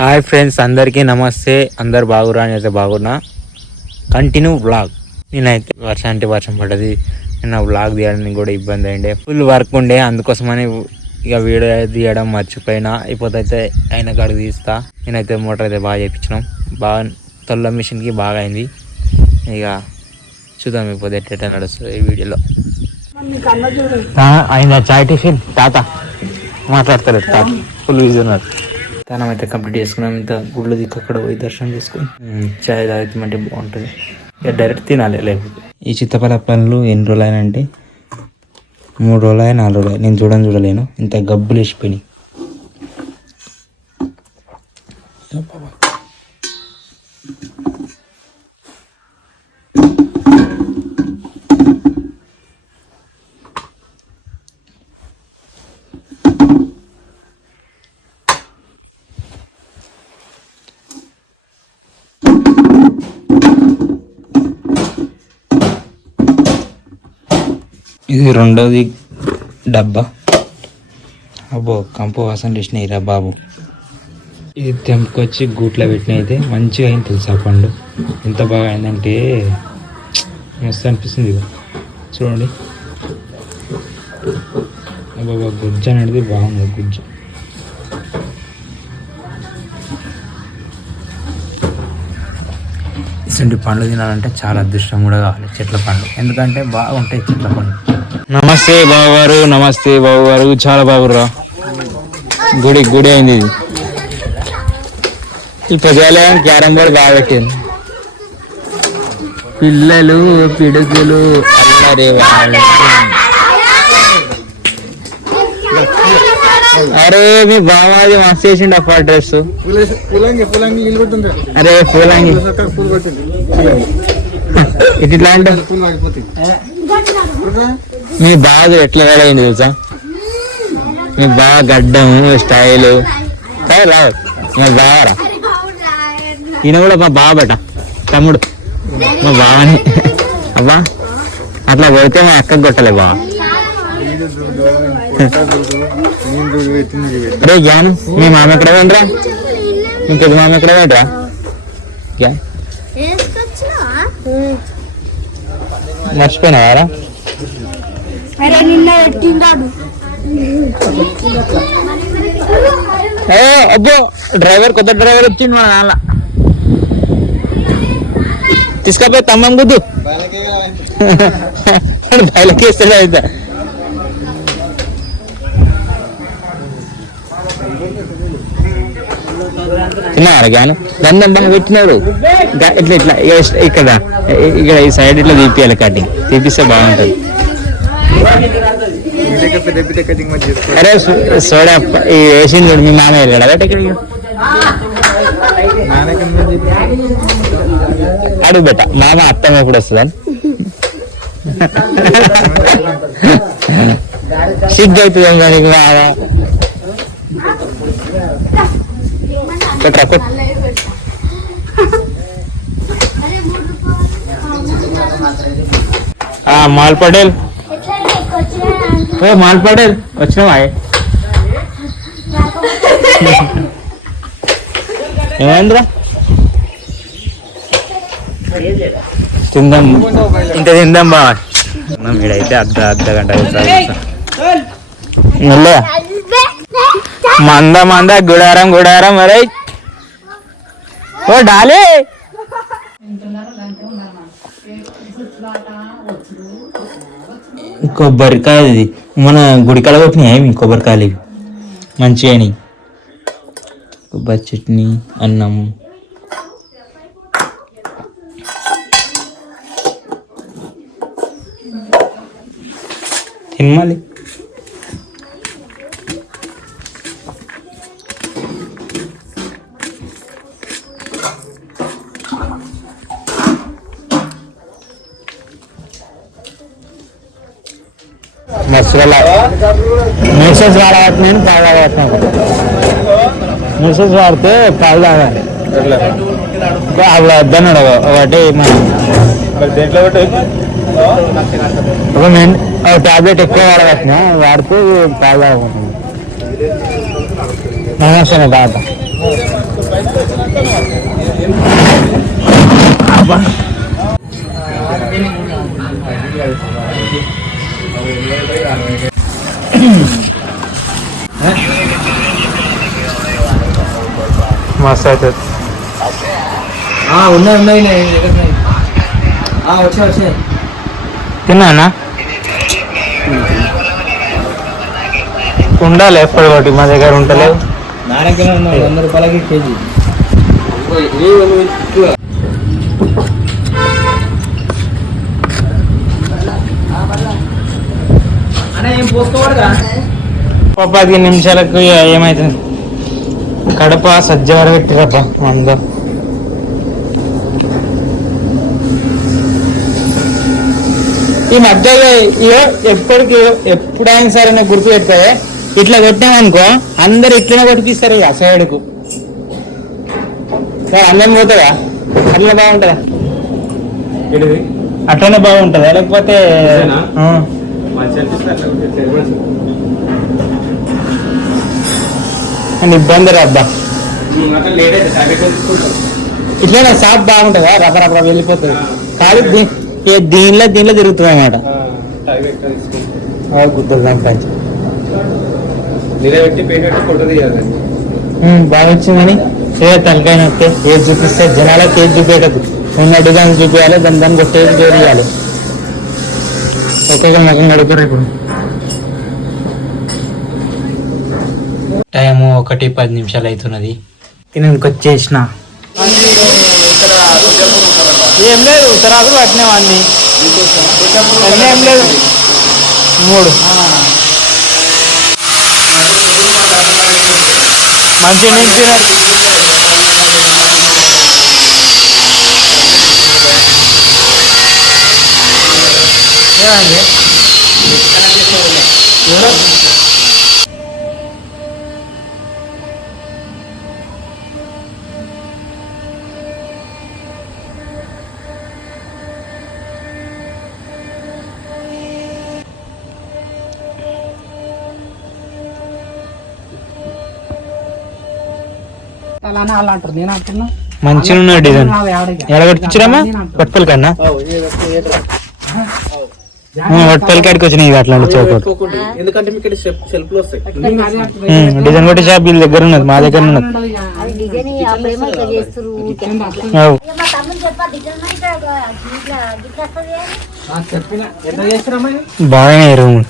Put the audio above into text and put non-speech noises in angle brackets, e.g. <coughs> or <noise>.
Hi friends అందరికీ నమస్తే. అందరు బాగురా? అని అయితే బాగున్నా. కంటిన్యూ బ్లాగ్ నేనైతే వర్షం అంటే వర్షం పడ్డది. నేను బ్లాగ్ తీయడానికి కూడా ఇబ్బంది అయిండే. ఫుల్ వర్క్ ఉండే. అందుకోసమని ఇక వీడియో తీయడం మర్చిపోయినా. అయిపోతే అయితే అయిన కాడికి తీస్తా. నేనైతే మోటార్ అయితే బాగా చేయించినాం బాగా తొల్ల మిషన్కి బాగా అయింది. ఇక చూద్దాం ఇప్పుడు ఎట్ట నడుస్తుంది ఈ వీడియోలో. అయిందా? చాయ్ టిఫిన్? తాత మాట్లాడతలేదు. తాత ఫుల్ బిజీ ఉన్నారు స్నానం అయితే కంప్లీట్ చేసుకున్నాం. ఇంత గుళ్ళు దిక్కు అక్కడ పోయి దర్శనం చేసుకుని చాయ్ తాగుతామంటే బాగుంటుంది. ఇక డైరెక్ట్ తినాలి లేకపోతే. ఈ చిత్తపల పనులు ఎన్ని రోజులు అంటే మూడు రోజులు నాలుగు రోజులు నేను చూడని చూడలేను. ఇంత గబ్బులు వేసిపోయినాయి ఇది రెండోది డబ్బా. అబ్బో కంపు వాసన లేచినాయిరా బాబు. ఇది తెంపుకొచ్చి గూట్లో పెట్టిన అయితే మంచిగా అయింది తెలుసా పండు. ఎంత బాగా అయిందంటే మస్తు అనిపిస్తుంది చూడండి. అబ్బాబా గుజ్జ అనేది బాగుంది గుజ్జ. ఇటువంటి పండ్లు తినాలంటే చాలా అదృష్టం కూడా కావాలి చెట్ల పండ్లు. ఎందుకంటే బాగుంటాయి చెట్ల పండ్లు. నమస్తే బాబు నమస్తే బాబు చాలా బాగుర్రా. గుడి గుడి అయింది ఇది. ఈ ప్రజాలయం క్యారం బోర్డ్ బాగా పెట్టింది. పిల్లలు పిడుగులు అల్లరి వాళ్ళు. అరే మీ బామాది మస్తు చేసిండు అప్ప డ్రెస్ పులంగి పులంగి ఇల్లు కొట్టింది అరే పూలంగి. పూలు కొట్టింది ఇటు ఇట్లా అంటే? పూలు పడిపోతాయి మీ బాగా ఎట్లా రెడీ తెలుసా? మీ బాగా గడ్డం స్టైల్. రావు మా బావరా ఈయన కూడా మా బావ బట. తమ్ముడు. మా బావని. అబ్బా అట్లా కొడితే మా అక్కకి కొట్టలే బావ. రే చూడు జ్ఞానం మీ మామ ఎక్కడ పోయిండ్రా? మీ పెద్ద మామ ఎక్కడ పోయిండ్రా? మర్చిపోయినావారా అబ్బో డ్రైవర్ కొత్త డ్రైవర్ వచ్చిండు మన నాన్న. తీసుకపోయి తమ్మం గుద్దు. <laughs> బయలకేస్తాడు అయితే. తిన్నారా గాను దాన్ని బాగా పెట్టినాడు. ఇట్లా ఇట్లా ఇక్కడ ఇక్కడ ఈ సైడ్ ఇట్లా తీపియాలి కటింగ్ తీపిస్తే బాగుంటుంది. అరే సోడా ఈ వేసింది చూడు మీ మామయ్య వెళ్ళాడు అదే ఇక్కడికి అడుగు బెట్ట మామ అత్తమ్మ ఎప్పుడు వస్తుందని? <laughs> సిగ్గు అవుతుంది మామ? మాల్ పటేల్ మాల్ పటేల్ వచ్చినావా? ఏమైందిరా? తిందాం. ఇంత తిందాం బా. వీడైతే అర్ధ అర్ధ గంట మంద మంద గుడారం గుడారం అరే ఓ డాలే. కొబ్బరికాయ ఇది. మన గుడికాడ కొట్టినాయి ఏమి? కొబ్బరికాయలు ఇవి. మంచిగా కొబ్బరి చట్నీ అన్నం. తినమాలి మెసేజ్ వాడవచ్చు నేను పాలు తాగబడుతున్నాను మెసేజ్ వాడితే పాలు తాగాలి అప్పుడు వద్దన్నాడు ఒకటి మన మరి దేంట్లో పెట్టి ఒక మెన్ ఒక టాబ్లెట్ ఎక్కువ వాడవచ్చునా వాడితే పాలు తాగుతుంది నమస్తే తాత <coughs> మస్తు అవుతుంది ఉన్నాయి ఉన్నాయి వచ్చా వచ్చాయి తిన్నానా ఉండాలి ఎప్పటి ఒకటి మా దగ్గర ఉంటలేవు నారాయణ వంద రూపాయలకి కేజీ. పది నిమిషాలకు ఏమైతుంది? కడప సజ్జవర పెట్టిరప్ప మందు. ఈ మధ్య ఎప్పటికి ఎప్పుడైనా సరే నాకు గుర్తు పెట్టుకోవే ఇట్లా కొట్టామనుకో అందరు ఇట్లనే కొట్టిపిస్తారు ఇక సైడ్కు. అందరం పోతుందా? అట్లనే బాగుంటుందా? అట్లనే బాగుంటుందా? లేకపోతే. అని ఇబ్బంది రాబ్బా ఇట్లా షాప్ బాగుంటుందా? రకరకాల వెళ్ళిపోతుంది. కాదు దీనిలో దీనిలో తిరుగుతుంది అనమాట టాబ్లెట్ బాగా వచ్చిందని ఏ తలకాయ నొప్పి ఏది చూపిస్తే జనాలకు ఏది చూపేటప్పుడు ఉన్న డిజైన్ చూపించాలి దాని దాన్ని కొట్టేది చేయాలి ఒక్కొక్క ముఖం గడుపురు ఇప్పుడు. టైము ఒకటి పది నిమిషాలు అవుతున్నది. తినడానికి వచ్చేసిన ఏం లేదు ఉత్తరాకులు పట్టినాం అన్ని అన్నీ ఏం లేదు. మూడు. మంచి నుంచి అలానే అలా అంటారు నేను అంటున్నా. మంచిగా ఉన్న డిజైన్ ఎలా కొట్టించడమ్మా వట్పల్ కన్నా. కాడికి వచ్చినాయి అట్లాంటి చౌకట్ ఎందుకంటే మీకు ఇక్కడ సెల్ఫ్లో వస్తాయి. డిజైన్ కొట్టే షాప్ వీళ్ళ దగ్గర ఉన్నది మా దగ్గర ఉన్నది. రూమ్